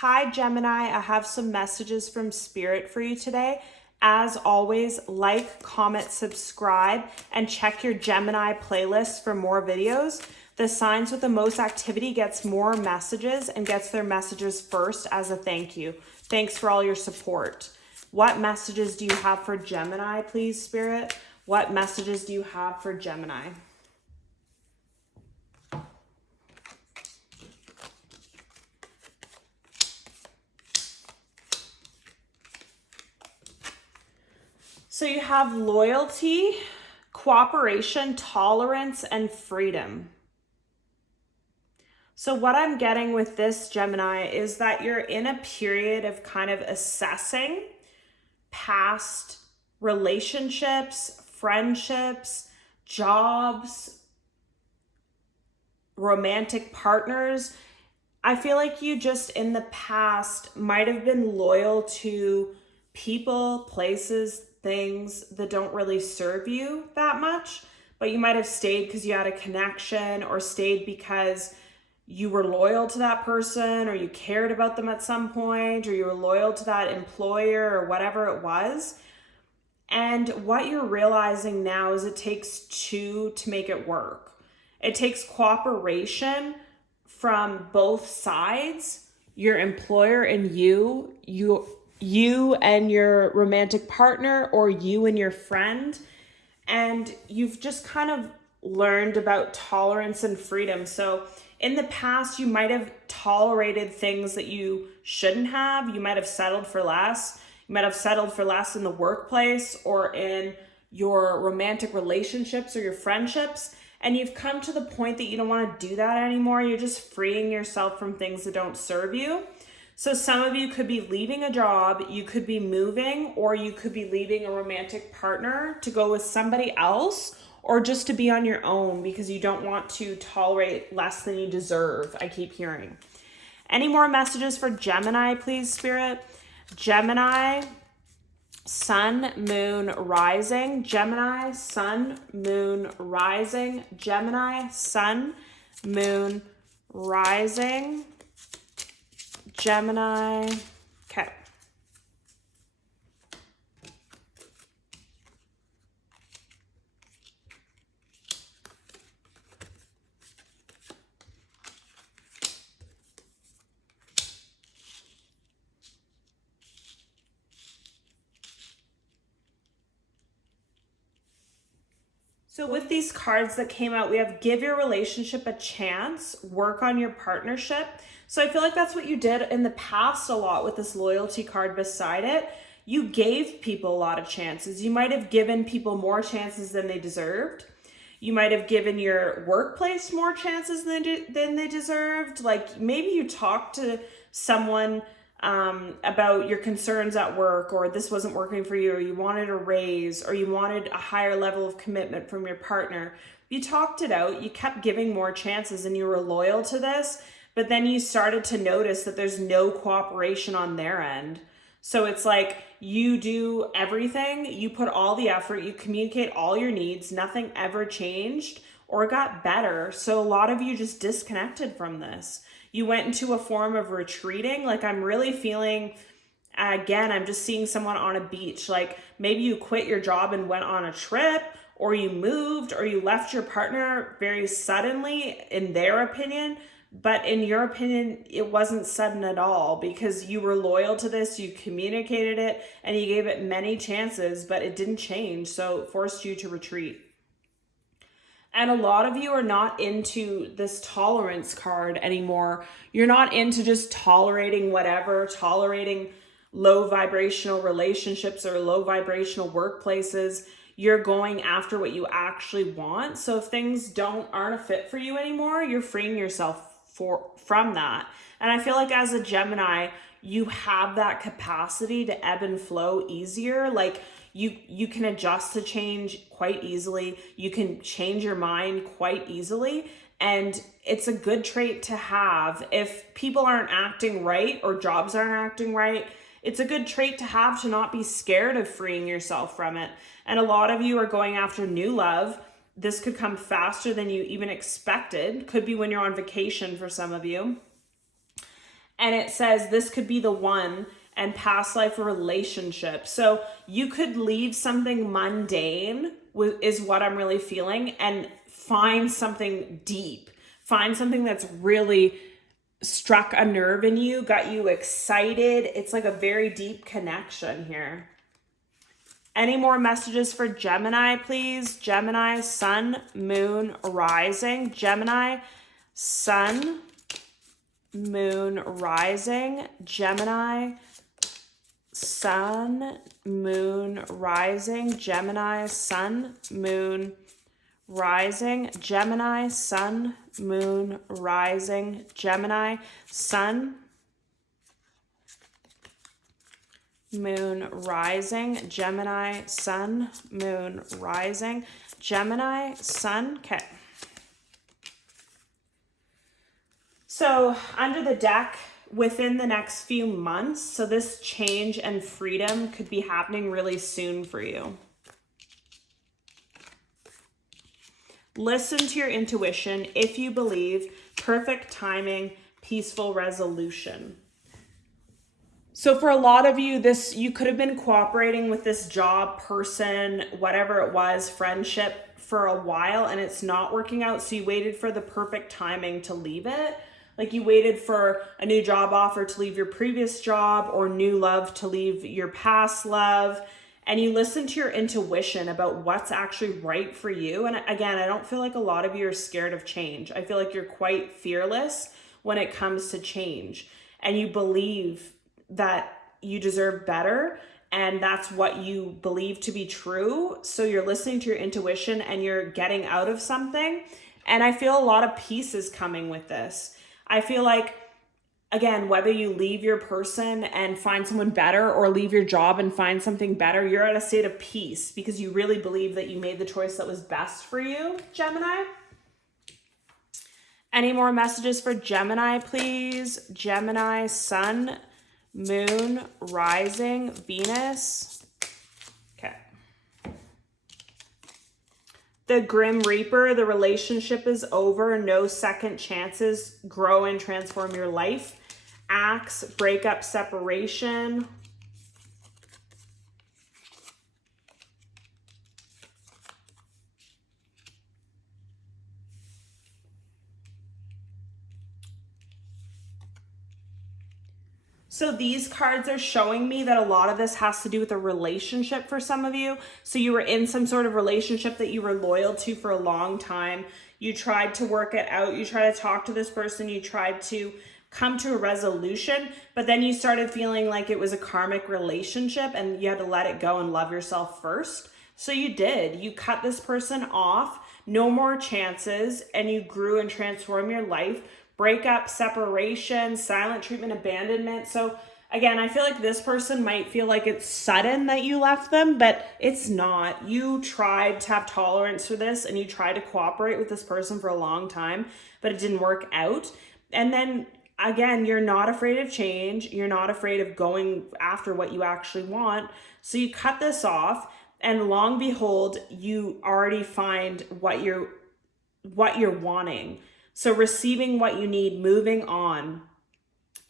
Hi, Gemini. I have some messages from Spirit for you today. As always, like, comment, subscribe, and check your Gemini playlist for more videos. The signs with the most activity gets more messages and gets their messages first as a thank you. Thanks for all your support. What messages do you have for Gemini, please, Spirit? What messages do you have for Gemini? So you have loyalty, cooperation, tolerance, and freedom. So what I'm getting with this, Gemini, is that you're in a period of kind of assessing past relationships, friendships, jobs, romantic partners. I feel like you just in the past might have been loyal to people, places, things that don't really serve you that much, but you might have stayed because you had a connection, or stayed because you were loyal to that person, or you cared about them at some point, or you were loyal to that employer, or whatever it was. And what you're realizing now is it takes two to make it work. It takes cooperation from both sides, your employer and you and your romantic partner, or you and your friend. And you've just kind of learned about tolerance and freedom. So in the past, you might have tolerated things that you shouldn't have. You might have settled for less. You might have settled for less in the workplace or in your romantic relationships or your friendships. And you've come to the point that you don't want to do that anymore. You're just freeing yourself from things that don't serve you. So some of you could be leaving a job, you could be moving, or you could be leaving a romantic partner to go with somebody else, or just to be on your own because you don't want to tolerate less than you deserve, I keep hearing. Any more messages for Gemini, please, Spirit? Gemini, Sun, Moon, Rising. Gemini, Sun, Moon, Rising. Gemini, Sun, Moon, Rising. Gemini. Okay. So with these cards that came out, we have give your relationship a chance, work on your partnership. So I feel like that's what you did in the past a lot with this loyalty card beside it. You gave people a lot of chances. You might have given people more chances than they deserved. You might have given your workplace more chances than they deserved. Like maybe you talked to someone about your concerns at work, or this wasn't working for you, or you wanted a raise, or you wanted a higher level of commitment from your partner. You talked it out, you kept giving more chances, and you were loyal to this, but then you started to notice that there's no cooperation on their end. So it's like you do everything, you put all the effort, you communicate all your needs, nothing ever changed or got better. So a lot of you just disconnected from this. You went into a form of retreating. Like I'm really feeling, again, I'm just seeing someone on a beach. Like maybe you quit your job and went on a trip, or you moved, or you left your partner very suddenly in their opinion. But in your opinion, it wasn't sudden at all because you were loyal to this, you communicated it, and you gave it many chances, but it didn't change. So it forced you to retreat. And a lot of you are not into this tolerance card anymore. You're not into just tolerating whatever, tolerating low vibrational relationships or low vibrational workplaces. You're going after what you actually want. So if things aren't a fit for you anymore, you're freeing yourself from that. And I feel like as a Gemini, you have that capacity to ebb and flow easier. Like you can adjust to change quite easily. You can change your mind quite easily. And it's a good trait to have. If people aren't acting right or jobs aren't acting right, it's a good trait to have, to not be scared of freeing yourself from it. And a lot of you are going after new love. This could come faster than you even expected. Could be when you're on vacation for some of you. And it says this could be the one, and past life relationship. So you could leave something mundane, is what I'm really feeling, and find something deep. Find something that's really struck a nerve in you, got you excited. It's like a very deep connection here. Any more messages for Gemini, please? Gemini, sun, moon, rising. Gemini, sun, moon, rising. Gemini, sun, moon, rising. Gemini, sun, moon, rising. Gemini, sun, moon, rising. Gemini, sun, moon, rising. Gemini, sun, moon, rising. Gemini, sun. Okay. So under the deck, within the next few months, so this change and freedom could be happening really soon for you. Listen to your intuition if you believe. Perfect timing, peaceful resolution. So for a lot of you, you could have been cooperating with this job, person, whatever it was, friendship for a while, and it's not working out. So you waited for the perfect timing to leave it. Like you waited for a new job offer to leave your previous job, or new love to leave your past love. And you listen to your intuition about what's actually right for you. And again, I don't feel like a lot of you are scared of change. I feel like you're quite fearless when it comes to change. And you believe that you deserve better. And that's what you believe to be true. So you're listening to your intuition and you're getting out of something. And I feel a lot of peace is coming with this. I feel like, again, whether you leave your person and find someone better, or leave your job and find something better, you're at a state of peace because you really believe that you made the choice that was best for you, Gemini. Any more messages for Gemini, please? Gemini, sun, moon, rising, Venus. Okay. The Grim Reaper, the relationship is over. No second chances. Grow and transform your life. Axe, breakup, separation. So these cards are showing me that a lot of this has to do with a relationship for some of you. So you were in some sort of relationship that you were loyal to for a long time. You tried to work it out. You tried to talk to this person. You tried to come to a resolution, but then you started feeling like it was a karmic relationship and you had to let it go and love yourself first. So you did. You cut this person off. No more chances. And you grew and transformed your life. Breakup, separation, silent treatment, abandonment. So again, I feel like this person might feel like it's sudden that you left them, but it's not. You tried to have tolerance for this and you tried to cooperate with this person for a long time, but it didn't work out. And then again, you're not afraid of change. You're not afraid of going after what you actually want. So you cut this off, and long behold, you already find what you're wanting. So receiving what you need, moving on,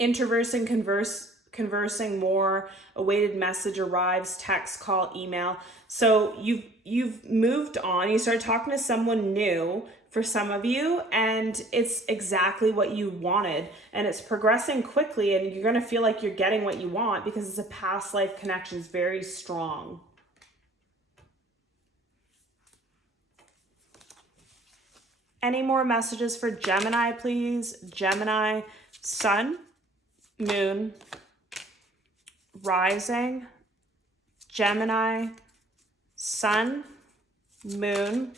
conversing more, awaited message arrives, text, call, email. So you've moved on. You started talking to someone new for some of you, and it's exactly what you wanted, and it's progressing quickly, and you're going to feel like you're getting what you want because it's a past life connection. It's very strong. Any more messages for Gemini, please? Gemini, sun, moon, rising. Gemini, sun, moon,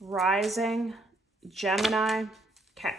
rising. Gemini. Okay.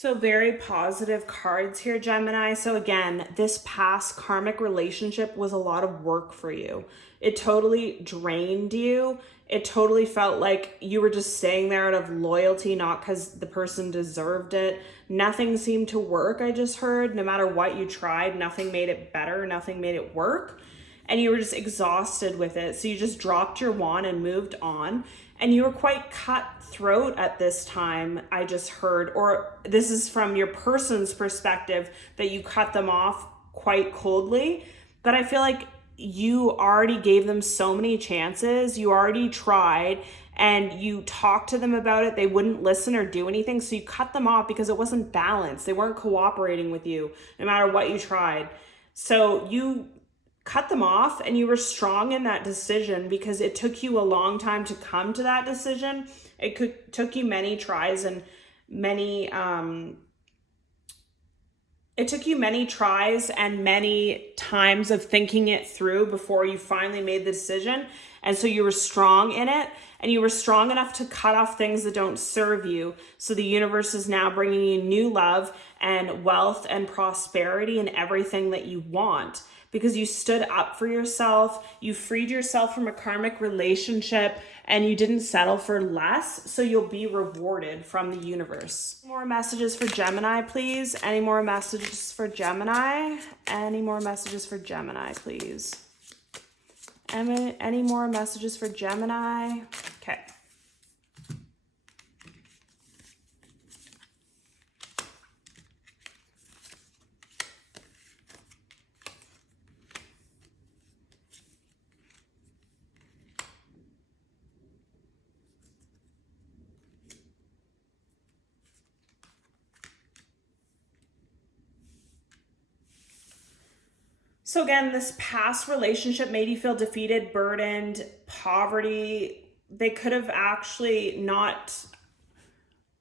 So very positive cards here, Gemini. So again, this past karmic relationship was a lot of work for you. It totally drained you. It totally felt like you were just staying there out of loyalty, not because the person deserved it. Nothing seemed to work, I just heard. No matter what you tried, nothing made it better. Nothing made it work. And you were just exhausted with it. So you just dropped your wand and moved on. And you were quite cutthroat at this time, I just heard. Or this is from your person's perspective, that you cut them off quite coldly. But I feel like you already gave them so many chances. You already tried and you talked to them about it. They wouldn't listen or do anything. So you cut them off because it wasn't balanced. They weren't cooperating with you no matter what you tried. So you cut them off, and you were strong in that decision because it took you a long time to come to that decision. Took you many tries and many times of thinking it through before you finally made the decision. And so you were strong in it, and you were strong enough to cut off things that don't serve you. So the universe is now bringing you new love and wealth and prosperity and everything that you want, because you stood up for yourself, you freed yourself from a karmic relationship, and you didn't settle for less, so you'll be rewarded from the universe. More messages for Gemini, please. Any more messages for Gemini? Any more messages for Gemini, please? Any more messages for Gemini? Okay. So again, this past relationship made you feel defeated, burdened, poverty. They could have actually not,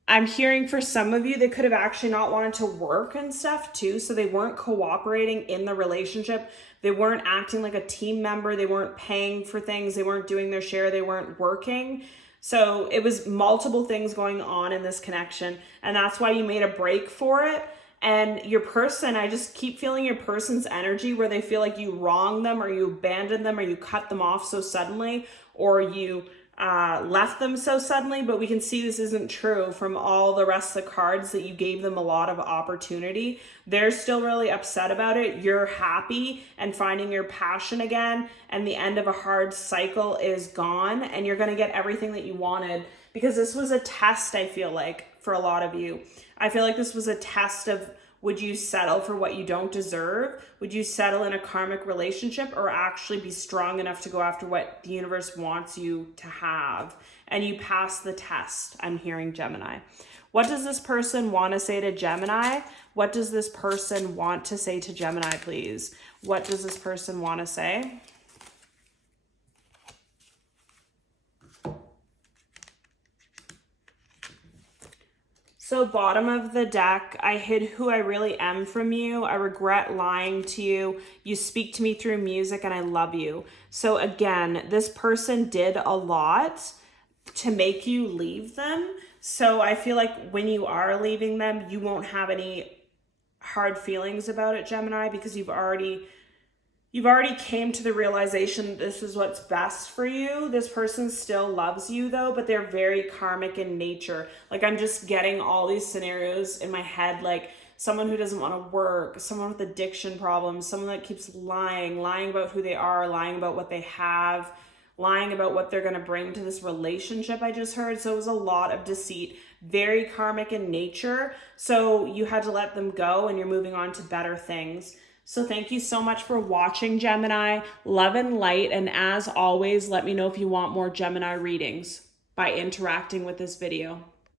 I'm hearing for some of you, they could have actually not wanted to work and stuff too. So they weren't cooperating in the relationship. They weren't acting like a team member. They weren't paying for things. They weren't doing their share. They weren't working. So it was multiple things going on in this connection. And that's why you made a break for it. And your person, I just keep feeling your person's energy where they feel like you wronged them, or you abandoned them, or you cut them off so suddenly, or you left them so suddenly. But we can see this isn't true from all the rest of the cards, that you gave them a lot of opportunity. They're still really upset about it. You're happy and finding your passion again, and the end of a hard cycle is gone, and you're going to get everything that you wanted, because this was a test, I feel like, for a lot of you. I feel like this was a test of, would you settle for what you don't deserve? Would you settle in a karmic relationship, or actually be strong enough to go after what the universe wants you to have? And you passed the test, I'm hearing, Gemini. What does this person want to say to Gemini? What does this person want to say to Gemini, please? What does this person want to say? So bottom of the deck, I hid who I really am from you. I regret lying to you. You speak to me through music, and I love you. So again, this person did a lot to make you leave them. So I feel like when you are leaving them, you won't have any hard feelings about it, Gemini, because you've already came to the realization that this is what's best for you. This person still loves you though, but they're very karmic in nature. Like, I'm just getting all these scenarios in my head, like someone who doesn't want to work, someone with addiction problems, someone that keeps lying about who they are, lying about what they have, lying about what they're going to bring to this relationship, I just heard. So it was a lot of deceit, very karmic in nature. So you had to let them go, and you're moving on to better things. So thank you so much for watching, Gemini. Love and light. And as always, let me know if you want more Gemini readings by interacting with this video.